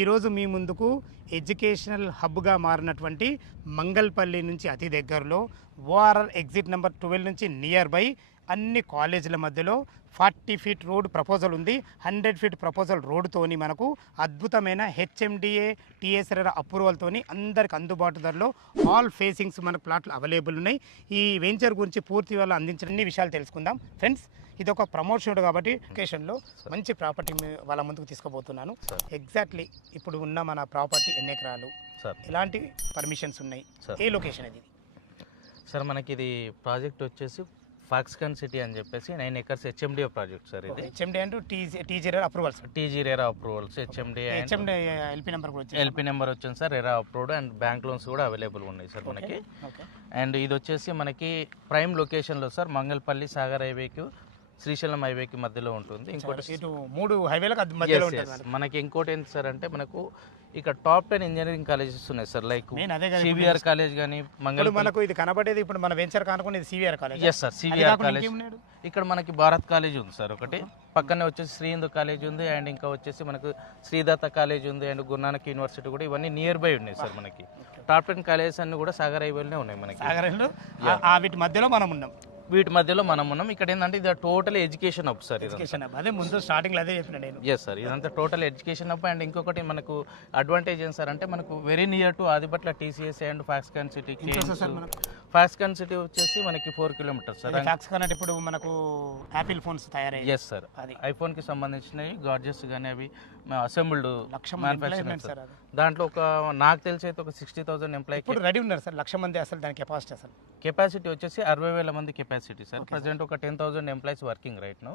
ఈరోజు మీ ముందుకు ఎడ్యుకేషనల్ హబ్గా మారినటువంటి మంగళపల్లి నుంచి అతి దగ్గరలో ఓఆర్ఆర్ ఎగ్జిట్ నెంబర్ 12 నుంచి నియర్ బై అన్ని కాలేజీల మధ్యలో 40 ఫీట్ రోడ్ ప్రపోజల్ ఉంది. 100 ఫీట్ ప్రపోజల్ రోడ్తోని మనకు అద్భుతమైన హెచ్ఎండిఏ టీఎస్ఆర్ అప్రూవల్తోని అందరికి అందుబాటు ధరలో ఆల్ ఫేసింగ్స్ మనకు ప్లాట్లు అవైలబుల్ ఉన్నాయి. ఈ వెంచర్ గురించి పూర్తి వాళ్ళు అందించిన అన్ని విషయాలు తెలుసుకుందాం. ఫ్రెండ్స్, ఇది ఒక ప్రమోషన్ కాబట్టి లొకేషన్లో మంచి ప్రాపర్టీ వాళ్ళ ముందుకు తీసుకుపోతున్నాను. ఎగ్జాక్ట్లీ ఇప్పుడు ఉన్న మన ప్రాపర్టీ ఎన్ని ఎకరాలు, ఎలాంటి పర్మిషన్స్ ఉన్నాయి, ఏ లొకేషన్ అది? సార్ మనకి ఇది ప్రాజెక్ట్ వచ్చేసి ఫాక్స్కాన్ సిటీ అని చెప్పేసి 9 acres హెచ్ఎండిఏ ప్రాజెక్ట్ సార్. ఇది హెచ్ఎండి అంటే TGR approvals, HMD LP number LP number వచ్చింది sir. RERA approved and bank loans కూడా అవైలబుల్ ఉన్నాయి సార్ మనకి. అండ్ ఇది వచ్చేసి మనకి ప్రైమ్ లొకేషన్లో సార్, మంగళపల్లి సాగర్ హైవేకి శ్రీశైలం హైవేకి మధ్యలో ఉంటుంది. ఇంకోటి 3 హైవేలకు మధ్యలో ఉంటుంది. మనకి ఇంకోటి ఏంటి సార్ అంటే మనకు ఇక్కడ టాప్ 10 ఇంజనీరింగ్ కాలేజెస్ ఉన్నాయి సార్. లైక్ సివిఆర్ కాలేజ్ కానీ మనకు ఇది కనబడేది ఇప్పుడు మన వెంచర్ కానుకుని CVR college. Yes sir, CVR college. ఇక్కడ మనకి భారత్ కాలేజ్ ఉంది సార్ ఒకటి, పక్కనే వచ్చేసి శ్రీ హిందూ కాలేజ్ ఉంది, అండ్ ఇంకా వచ్చేసి మనకు శ్రీదత్త కాలేజ్ ఉంది, అండ్ గురునానక్ యూనివర్సిటీ కూడా, ఇవన్నీ నియర్ బై ఉన్నాయి సార్ మనకి. టాప్ 10 కాలేజెస్ అన్ని కూడా సాగర్ హైవేలోనే ఉన్నాయి మనకి. వీటి మధ్యలో మనం ఉన్నాం. ఇక్కడ ఏంటంటే ఇది టోటల్ ఎడ్యుకేషన్ హబ్ సార్. అదే ముందు స్టార్టింగ్ అదే చెప్పిన నేను. ఎస్ సార్, ఇదంతా టోటల్ ఎడ్యుకేషన్ హబ్. అండ్ ఇంకొకటి మనకు అడ్వాంటేజ్ ఏం సార్ అంటే మనకు very near to Adibatla TCS and Foxconn city. Foxconn city వచ్చేసి మనకి 4 kilometers సార్. ఫాక్స్కాన్ అంటే ఇప్పుడు మనకు యాపిల్ ఫోన్స్ తయారయ్యాయి. ఎస్ సార్, ఐఫోన్ కి సంబంధించినవి గార్జెస్ కానీ అవి అసెంబ్ల్డ్ మ్యానుఫ్యాక్చరింగ్ సార్. దాంట్లో ఒక నాకు తెలిసి అయితే ఒక 60,000 ఎంప్లాయీ ఇప్పుడు రెడీ ఉన్నారు సార్. 1,00,000 మంది అసలు దాని కెపాసిటీ వచ్చేసి 60,000 మంది కెపాసిటీ సార్. ప్రజెంట్ ఒక 10,000 ఎంప్లాయీస్ వర్కింగ్ రైట్ నో.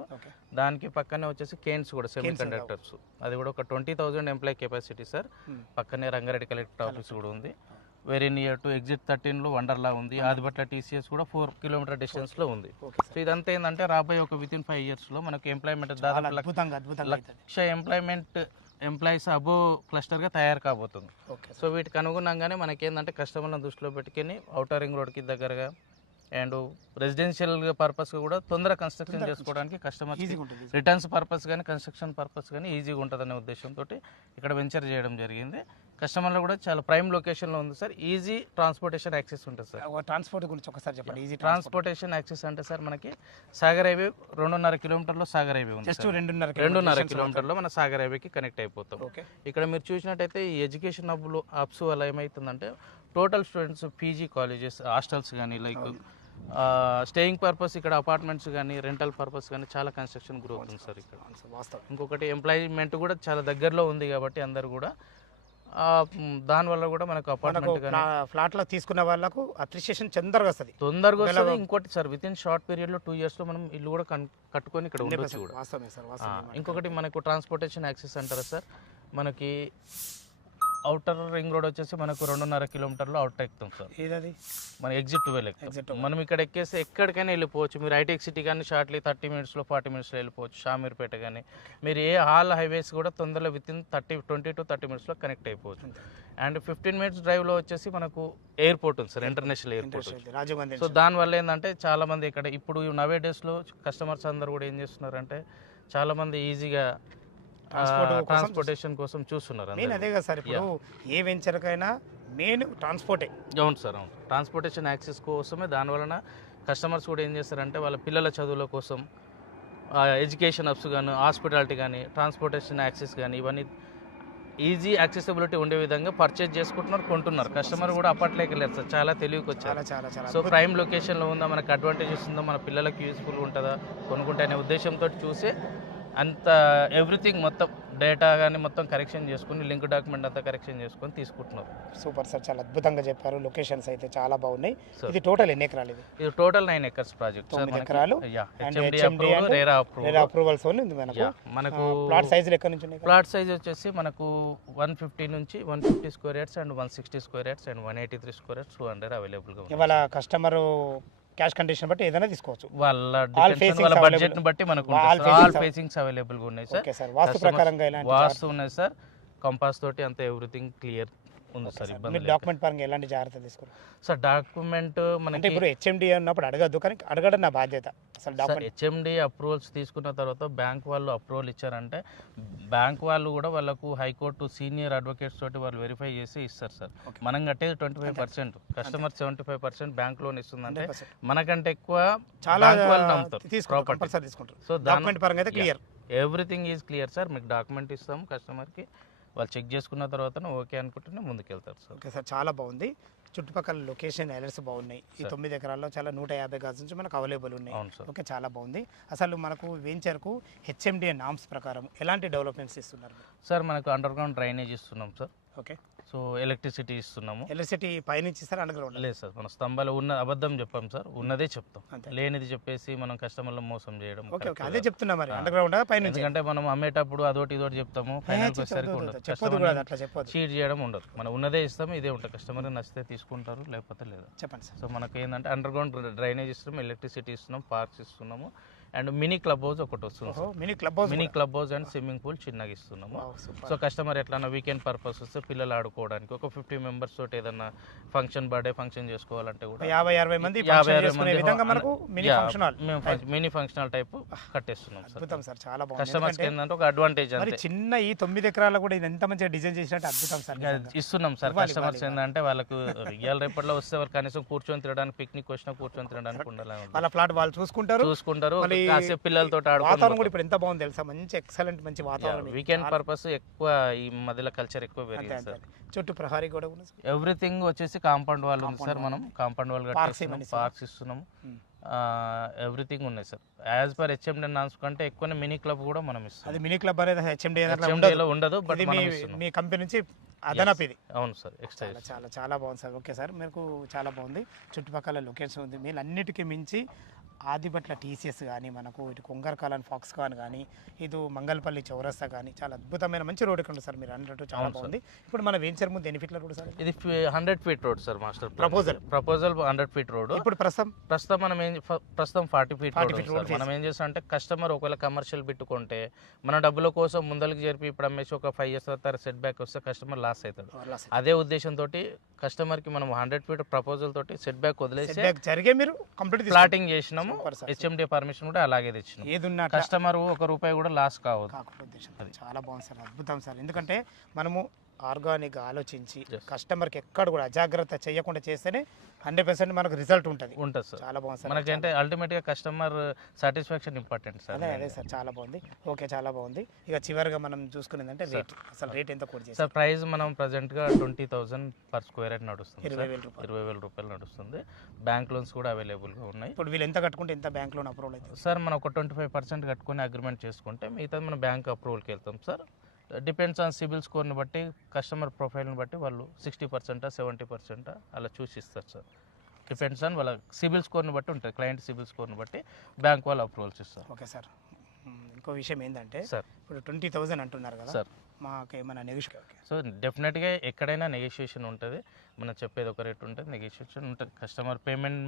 దానికి పక్కనే వచ్చేసి కేన్స్ కూడా సెమీ కండక్టర్స్, అది కూడా ఒక 20,000 ఎంప్లాయీ కెపాసిటీ సార్. పక్కనే రంగారెడ్డి కలెక్టర్ ఆఫీస్ కూడా ఉంది. వెరీ నియర్ టు ఎగ్జిట్ 13 లో వండర్లా ఉంది. ఆదిపట్ల టీసీఎస్ కూడా 4 kilometer డిస్టెన్స్ లో ఉంది. సో ఇదంతా ఏంటంటే రాబోయే ఒక విత్ ఇన్ 5 years లో మనకి ఎంప్లాయ్మెంట్ దాదాపు 1,00,000 ఎంప్లాయీస్ అబో క్లస్టర్గా తయారు కాబోతుంది. సో వీటికి అనుగుణంగానే మనకి ఏంటంటే కస్టమర్లను దృష్టిలో పెట్టుకుని ఔటర్ రింగ్ రోడ్కి దగ్గరగా అండ్ రెసిడెన్షియల్ పర్పస్ కూడా తొందరగా కన్స్ట్రక్షన్ చేసుకోవడానికి కస్టమర్ రిటర్న్స్ పర్పస్ కానీ కన్స్ట్రక్షన్ పర్పస్ కానీ ఈజీగా ఉంటుందనే ఉద్దేశంతో ఇక్కడ వెంచర్ చేయడం జరిగింది. కస్టమర్లు కూడా చాలా ప్రైమ్ లొకేషన్లో ఉంది సార్. ఈజీ ట్రాన్స్పోర్టేషన్ యాక్సెస్ ఉంటుంది సార్. ట్రాన్స్పోర్ట్ గురించి ఒకసారి చెప్పండి. ఈజీ ట్రాన్స్పోర్టేషన్ యాక్సెస్ అంటే సార్ మనకి సాగర్ హైవే 2.5 kilometerలో సాగర్ హైవే ఉంది. 2.5 kilometerలో మన సాగర్ హైవేకి కనెక్ట్ అయిపోతాం. ఇక్కడ మీరు చూసినట్టయితే ఈ ఎడ్యుకేషన్ హబ్స్ వల్ల ఏమవుతుందంటే total students PG colleges, hostels కానీ లైక్ స్టేయింగ్ పర్పస్, ఇక్కడ అపార్ట్మెంట్స్ కానీ రెంటల్ పర్పస్ కానీ చాలా కన్స్ట్రక్షన్ గ్రోత్ ఉంది సార్ ఇక్కడ. ఇంకొకటి ఎంప్లాయ్మెంట్ కూడా చాలా దగ్గరలో ఉంది కాబట్టి అందరు కూడా దానివల్ల కూడా మనకు అపార్ట్మెంట్ ఫ్లాట్లో తీసుకున్న వాళ్ళకు అప్రిషియేషన్ తొందరగా వస్తుంది. ఇంకోటి sir with in short period లో 2 years లో మనం ఇల్లు కూడా కట్టుకొని ఇక్కడ ఉండొచ్చు కూడా. ఇంకొకటి మనకు ట్రాన్స్పోర్టేషన్ యాక్సెస్ అంటారా సార్, మనకి అవుటర్ రింగ్ రోడ్ వచ్చేసి మనకు 2.5 kilometerలో అవుటర్ ఎక్కుతాం సార్. మన ఎగ్జిట్ 12 ఎక్కుతాం. మనం ఇక్కడ ఎక్కేస్తే ఎక్కడికైనా వెళ్ళిపోవచ్చు. మీరు హైటెక్ సిటీ కానీ షార్ట్లీ 30 minutesలో 40 minutesలో వెళ్ళిపోవచ్చు. షామీర్పేట కానీ మీరు ఏ హాల్ హైవేస్ కూడా తొందరలో విత్ ఇన్ 20 to 30 minutesలో కనెక్ట్ అయిపోవచ్చు. అండ్ 15 minutes డ్రైవ్లో వచ్చేసి మనకు ఎయిర్పోర్ట్ ఉంది సార్, ఇంటర్నేషనల్ ఎయిర్పోర్ట్. సో దానివల్ల ఏంటంటే చాలా మంది ఇక్కడ ఇప్పుడు నవే డేస్లో కస్టమర్స్ అందరు కూడా ఏం చేస్తున్నారంటే చాలా మంది ఈజీగా ట్రాన్స్పోర్టేషన్ కోసం చూస్తున్నారు. అదే కదా సార్, ఇప్పుడు ఏ వెంచర్కైనా మెయిన్ ట్రాన్స్పోర్టే. అవును సార్, అవును. ట్రాన్స్పోర్టేషన్ యాక్సెస్ కోసమే దానివలన కస్టమర్స్ కూడా ఏం చేస్తారంటే వాళ్ళ పిల్లల చదువుల కోసం ఎడ్యుకేషన్ హబ్స్ కానీ హాస్పిటాలిటీ కానీ ట్రాన్స్పోర్టేషన్ యాక్సెస్ కానీ ఇవన్నీ ఈజీ యాక్సెసిబిలిటీ ఉండే విధంగా పర్చేజ్ చేసుకుంటున్నారు, కొంటున్నారు. కస్టమర్ కూడా అప్పట్లోకి వెళ్ళారు సార్, చాలా తెలివికి వచ్చారు. సో ప్రైమ్ లొకేషన్లో ఉందా, మనకు అడ్వాంటేజెస్ ఉందా, మన పిల్లలకి యూస్ఫుల్ ఉంటుందా కొనుక్కుంటే అనే ఉద్దేశంతో చూసి అంత ఎవ్రీథింగ్ మొత్తం డేటా కానీ మొత్తం కరెక్షన్ చేసుకుని లింక్ డాక్యుమెంట్ అంతా కరెక్షన్ చేసుకొని తీసుకుంటున్నారు. సూపర్ సార్, చాలా అద్భుతంగా చెప్పారు. లొకేషన్స్ అయితే చాలా బాగున్నాయి. ఇది టోటల్ ఎన్ని ఎకరాలు? ఇది టోటల్ 9 acres ప్రాజెక్ట్. 9 ఎకరాలు. అప్రూవల్స్ మనకు ప్లాట్ సైజులు ఎక్కడి నుంచి ఉన్నాయి? ప్లాట్ సైజ్ వచ్చేసి మనకు 150 నుంచి 150 square yards and 160 square yards and 183 square yards 200 అవైలబుల్గా ఉంది. ఇవాళ కస్టమర్ క్యాష్ కండిషన్ బట్టి ఏదైనా తీసుకోవచ్చు. వాళ్ళ బడ్జెట్ ని బట్టి మనకు ఆల్ ఫేసింగ్స్ అవైలబుల్ గా ఉన్నాయి సార్. వాస్తు ప్రకారంగా వాస్తు ఉన్నాయి సార్, కంపాస్ తోటి అంత ఎవ్రీథింగ్ క్లియర్ ఉంది సార్, ఇబ్బంది మీరు డాక్యుమెంట్ పరంగా ఎలాంటి జాగ్రత్తలు తీసుకున్నారు సార్. డాక్యుమెంట్ అంటే మనకి ఇప్పుడు హెచ్ఎండి అన్నప్పుడు అడగద్దు, కానీ అడగడం నా బాధ్యత. అసలు డాక్యుమెంట్ హెచ్ఎండి అప్రూవల్స్ తీసుకున్న తర్వాత బ్యాంక్ వాళ్ళు అప్రూవల్ ఇచ్చారంటే బ్యాంక్ వాళ్ళు కూడా వాళ్ళకు హైకోర్టు సీనియర్ అడ్వకేట్స్ తోటి వాళ్ళు వెరిఫై చేసి ఇస్తారు సార్. మనం కట్టేది 25%, కస్టమర్ 75% బ్యాంక్ లోన్ ఇస్తుందంటే మనకంటే ఎక్కువ చాలా బ్యాంక్ వాళ్ళు నమ్ముతారు ప్రాపర్టీ. తీసుకుంటారు. సో డాక్యుమెంట్ పరంగా అయితే clear, everything is clear sir. మీకు డాక్యుమెంట్ ఇస్తాము కస్టమర్కి, వాళ్ళు చెక్ చేసుకున్న తర్వాత ఓకే అనుకుంటేనే ముందుకెళ్తారు సార్. ఓకే సార్, చాలా బాగుంది. చుట్టుపక్కల లొకేషన్ ఎలర్స్ బాగున్నాయి. ఈ 9 ఎకరాల్లో చాలా 150 గజ నుంచి మనకు అవైలబుల్ ఉన్నాయి. అవును సార్. ఓకే, చాలా బాగుంది. అసలు మనకు వెంచర్కు హెచ్ఎండిఏ నామ్స్ ప్రకారం ఎలాంటి డెవలప్మెంట్స్ ఇస్తున్నారు సార్ మనకు అండర్ గ్రౌండ్ డ్రైనేజ్ ఇస్తున్నాం సార్. ఓకే, సో ఎలక్ట్రిసిటీ ఇస్తున్నాము. ఎలక్ట్రిసిటీ పైనుంచి ఇస్తారు, అండర్ గ్రౌండ్ లేదు సార్, మన స్తంభాలు ఉన్న అబద్ధం చెప్పాం సార్, ఉన్నదే చెప్తాం. అంతే. లేనిది చెప్పేసి మనం కస్టమర్లు మోసం చేయడం ఓకే correct ఓకే, అదే కాదు. చెప్తున్నా మరి, అండర్ గ్రౌండ్ పైనుంచి. ఎందుకంటే మనం అమ్మేటప్పుడు అదోటి ఇదోటి చెప్తాము, ఫైనల్ వచ్చేసరికి ఉండదు. చెప్పొద్దు కూడా, అట్లా చెప్పొద్దు. చీట్ చేయడం ఉండదు, మనం ఉన్నదే ఇస్తాము, ఇదే ఉంటుంది. కస్టమర్ నచ్చితే తీసుకుంటారు, లేకపోతే లేదు. చెప్పండి సార్. సో మనకి ఏంటంటే అండర్ గ్రౌండ్ డ్రైనేజ్ ఇస్తున్నాం, ఎలక్ట్రిసిటీ ఇస్తున్నాం, పార్క్స్ ఇస్తున్నాము, అండ్ మినీ క్లబ్ హౌస్ ఒకటి వస్తుంది sir. Mini club house, mini club house and swimming pool చిన్నగా ఇస్తున్నాము. సో కస్టమర్ ఎట్లా వీకెండ్ పర్పస్ వస్తే పిల్లలు ఆడుకోవడానికి ఒక 50 మెంబర్స్ తోటి ఏదన్నా ఫంక్షన్, బర్త్డే ఫంక్షన్ చేసుకోవాలంటే కూడా 50-60 మంది 50-60 మంది విధంగా మనకు మినీ ఫంక్షన్ హాల్, మేము మినీ ఫంక్షన్ హాల్ టైప్ కట్టేస్తున్నాం సార్. అద్భుతం సార్, చాలా బాగుంది. కస్టమర్స్ ఏంటంటే ఒక అడ్వాంటేజ్ మరి అంతే. చిన్న ఈ 9 ఎకరాల కూడా ఇది ఎంత మంచిగా డిజైన్ చేసినట్టు అద్భుతం సార్. నిజంగా. ఇస్తున్నాం సార్. కస్టమర్స్ ఏంటంటే వాళ్ళకు ఇవాళ రేపట్లో వస్తే వాళ్ళు కనీసం కూర్చొని తినడానికి, పిక్నిక్ వచ్చినా కూర్చొని తినడానికి ఉండాలి, వాళ్ళ ఫ్లాట్ వాళ్ళు చూసుకుంటారు, కాసేపు పిల్లలతో వాతావరణం కూడా ఇప్పుడు ఎంత బాగుంది తెలుసా, మంచి ఎక్సలెంట్ మంచి వాతావరణం. వీకెండ్ పర్పస్ ఎక్కువ ఈ మధ్యలో కల్చర్ ఎక్కువ పెరిగింది సార్. చుట్టూ ప్రహారీ కూడా ఉంది. ఎవ్రీథింగ్ వచ్చేసి కాంపౌండ్ వాల్ ఉంది సార్. మనం కాంపౌండ్ వాల్ కట్టేస్తున్నాం, పార్క్స్ ఇస్తున్నాము, ఎవ్రీథింగ్ ఉన్నాయి sir. As per HMD norms కంటే ఎక్కువ మినీ క్లబ్ కూడా మనం ఇస్తాం. అది మినీ క్లబ్ అనేది హెచ్ఎండి ఉండదు, బట్ మీ కంపెనీ నుంచి అదనపు ఇది. అవును సార్, ఎక్స్ట్రా. చాలా చాలా బాగుంది సార్. ఓకే సార్, మీకు చాలా బాగుంది. చుట్టుపక్కల లొకేషన్ ఉంది. మీరు అన్నిటికీ మించి ఆదిబట్ల టీసీఎస్ కానీ, మనకు ఇటు కొంగర్కాలన్ ఫాక్స్కాన్ కానీ, ఇటు మంగళపల్లి చౌరస్తా కానీ, చాలా అద్భుతమైన మంచి రోడ్ ఇక్కడ ఉంది సార్. మీరు అన్నట్టు చాలా బాగుంది. ఇప్పుడు మన వెంచర్ ముందు ఎన్ని ఫీట్ల రోడ్ సార్? ఇది 100 feet road sir. Master proposal 100 feet road. ఇప్పుడు ప్రస్తుతం మనం ప్రస్తుతం 40 ఫీట్ రోడ్. మనం ఏం చేస్తాం అంటే కస్టమర్ ఒకవేళ కమర్షియల్ పెట్టుకుంటే మన డబ్బుల కోసం ముందరికి జరిపి ఇప్పుడు అమ్మేసి ఒక 5 years తర్వాత సెట్ బ్యాక్ వస్తే కస్టమర్ లాస్ అవుతాడు. అదే ఉద్దేశంతో కస్టమర్ కి మనం 100 ఫీట్ ప్రపోజల్ తోటి సెట్ బ్యాక్ వదిలేసి జరిగే మీరు కంప్లీట్ ప్లాటింగ్ చేసినాము. హెచ్ఎండి పర్మిషన్ కూడా అలాగే తెచ్చినాం. ఏదున్నా కస్టమర్ ₹1 కూడా లాస్ కావద్దు. చాలా బాగుంది సార్, అద్భుతం సార్. ఎందుకంటే మనము ఆర్గానిక్ ఆలోచించి కస్టమర్కి ఎక్కడ కూడా అజాగ్రత్త చేయకుండా చేస్తేనే 100% మనకు రిజల్ట్ ఉంటుంది సార్. చాలా బాగుంది సార్. మనకంటే అల్టిమేట్ గా కస్టమర్ సాటిస్ఫాక్షన్ ఇంపార్టెంట్ సార్. అదే సార్, చాలా బాగుంది. ఓకే, చాలా బాగుంది. ఇక చివరిగా మనం చూసుకునేది అంటే రేట్. అసలు రేట్ ఎంత కోట్ చేస్తారు సార్? ప్రైస్ మనం ప్రెసెంట్ గా 20,000 పర్ స్క్వేర్ యార్డ్ నడుస్తుంది. 20,000 రూపాయలు నడుస్తుంది. బ్యాంక్ లోన్స్ కూడా అవైలబుల్ గా ఉన్నాయి. ఇప్పుడు వీళ్ళు ఎంత కట్టుకుంటే ఎంత బ్యాంక్ లోన్ అప్రూవల్ అవుతుంది సార్? మనం ఒక 25% కట్టుకుని అగ్రిమెంట్ చేసుకుంటే మిగతా మన బ్యాంక్ అప్రూవల్కి వెళ్తాం సార్. డిపెండ్స్ ఆన్ సిబిల్ స్కోర్ని బట్టి, కస్టమర్ ప్రొఫైల్ని బట్టి వాళ్ళు 60%, 70% అలా చూసి ఇస్తారు సార్. డిపెండ్స్ ఆన్ వాళ్ళ సిబిల్ స్కోర్ని బట్టి ఉంటుంది. క్లయింట్ సిబిల్ స్కోర్ని బట్టి బ్యాంక్ వాళ్ళు అప్రూవల్స్ ఇస్తారు. ఓకే సార్, ఇంకో విషయం ఏంటంటే సార్, ఇప్పుడు 20,000 అంటున్నారు కదా సార్, మాకు ఏమైనా నెగోషియేషన్? సో డెఫినెట్గా ఎక్కడైనా నెగోషియేషన్ ఉంటుంది. మనం చెప్పేది ఒక రేట్ ఉంటుంది, నెగోషియేషన్ ఉంటుంది. కస్టమర్ పేమెంట్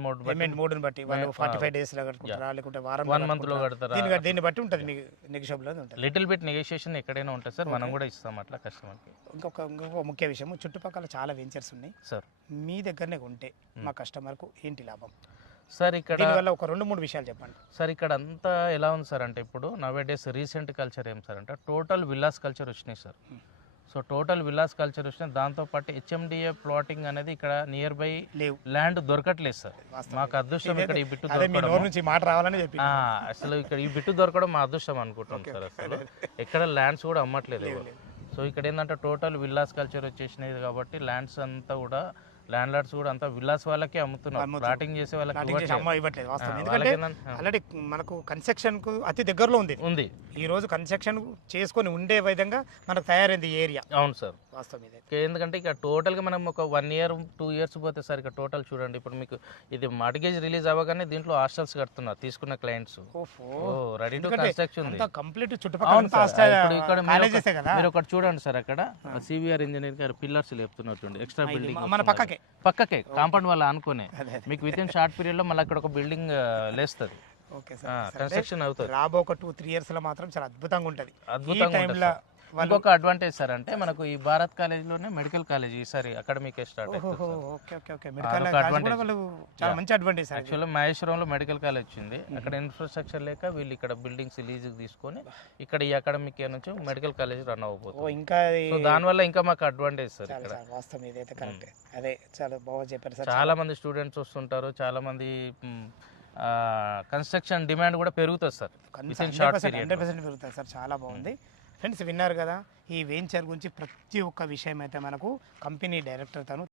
మోడ్ని బట్టి వాళ్ళు 45 days లో కట్టుకుంటారా, లేకుంటే 1 month లో కడతారా, దీన్ని బట్టి ఉంటుంది. నెగోషియబుల్ ఉంటుంది. లిటిల్ బిట్ నెగోషియేషన్ ఎక్కడైనా ఉంటుంది సార్. మనం కూడా ఇస్తాం అట్లా కస్టమర్కి. ఇంకొక ముఖ్య విషయం, చుట్టుపక్కల చాలా వెంచర్స్ ఉన్నాయి సార్. మీ దగ్గరనే ఉంటే మా కస్టమర్కు ఏంటి లాభం సార్? ఇక్కడ ఒక 2-3 విషయాలు చెప్పండి సార్. ఇక్కడ అంతా ఎలా ఉంది సార్ అంటే ఇప్పుడు నవేడేస్ రీసెంట్ కల్చర్ ఏం సార్ అంటే టోటల్ విల్లాస్ కల్చర్ వచ్చినాయి sir. So total villas culture వచ్చినాయి. దాంతోపాటు హెచ్ఎండిఏ ప్లాటింగ్ అనేది ఇక్కడ నియర్ బై ల్యాండ్ దొరకట్లేదు సార్. మాకు అదృష్టం ఇక్కడ ఈ బిట్టు దొరకడం. అసలు ఇక్కడ ఈ బిట్టు దొరకడం మా అదృష్టం అనుకుంటాం సార్. అసలు ఎక్కడ ల్యాండ్స్ కూడా అమ్మట్లేదు. సో ఇక్కడ ఏంటంటే టోటల్ విల్లాస్ కల్చర్ వచ్చేసినది కాబట్టి ల్యాండ్స్ అంతా కూడా ల్యాండ్ లార్డ్స్ కూడా అంతా విల్లాస్ వాళ్ళకే అమ్ముతున్నారు. ప్లాటింగ్ చేసే వాళ్ళకి ఇవ్వట్లేదు. ఎందుకంటే ఆల్రెడీ మనకు కన్స్ట్రక్షన్ కు అతి దగ్గరలో ఉంది. ఈ రోజు కన్స్ట్రక్షన్ చేసుకొని ఉండే విధంగా మనకు తయారైంది ఏరియా. అవును సార్, ఎందుకంటే ఇక టోటల్ గా మనం ఒక 1 year 2 years పోతే సార్ ఇక టోటల్ చూడండి. ఇప్పుడు మీకు ఇది మార్గేజ్ రిలీజ్ అవ్వగానే దీంట్లో హాస్టల్స్ కడుతున్నారు తీసుకున్న క్లయింట్స్. రెడీ టు కన్స్ట్రక్షన్ ఉంది కంప్లీట్. మీరు ఒకటి చూడండి సార్, అక్కడ సివిఆర్ ఇంజనీర్ గారు పిల్లర్స్ లేపుతున్నట్టు ఎక్స్ట్రా బిల్డింగ్ మన పక్కకే కాంపౌండ్ వాళ్ళు అనుకునే మీకు విత్ ఇన్ షార్ట్ పీరియడ్ లో మళ్ళీ అక్కడ ఒక బిల్డింగ్ లేస్తుంది. కన్స్ట్రక్షన్ అవుతుంది. రాబో ఒక 2-3 years లో మాత్రం చాలా అద్భుతంగా ఉంటుంది. ఇంకొక అడ్వాంటేజ్ సార్ అంటే మనకు ఈ భారత్ కాలేజీలోనే మెడికల్ కాలేజ్ ఈసారి అకాడమిక్ స్టార్ట్ అవుతుంది sir. Okay okay okay medical అదొక కాలేజ్ advantage. కూడా వాళ్ళు చాలా మంచి అడ్వాంటేజ్ సార్. యాక్చువల్గా మహేశ్వరంలో మెడికల్ కాలేజ్ వచ్చింది, అక్కడ ఇన్ఫ్రాస్ట్రక్చర్ లేక వీళ్ళు ఇక్కడ బిల్డింగ్స్ లీజుకి తీసుకొని ఇక్కడ ఈ అకాడమిక్ ఇయర్ నుంచి మెడికల్ కాలేజ్ రన్ అవ్వబోతుంది. ఇంకా సో దానివల్ల ఇంకా మాకు అడ్వాంటేజ్ సార్ చాలా ఇక్కడ. సార్ వాస్తవం ఇదైతే కరెక్ట్. అదే చాలా బాగా చెప్పారు సార్. చాలా మంది స్టూడెంట్స్ వస్తుంటారు, చాలా మంది కన్స్ట్రక్షన్ డిమాండ్ కూడా పెరుగుతుంది sir with in short period. 100% పెరుగుతుంది సార్. చాలా బాగుంది. ఫ్రెండ్స్ విన్నారు కదా ఈ వెంచర్ గురించి ప్రతి ఒక్క విషయం అయితే మనకు కంపెనీ డైరెక్టర్ తను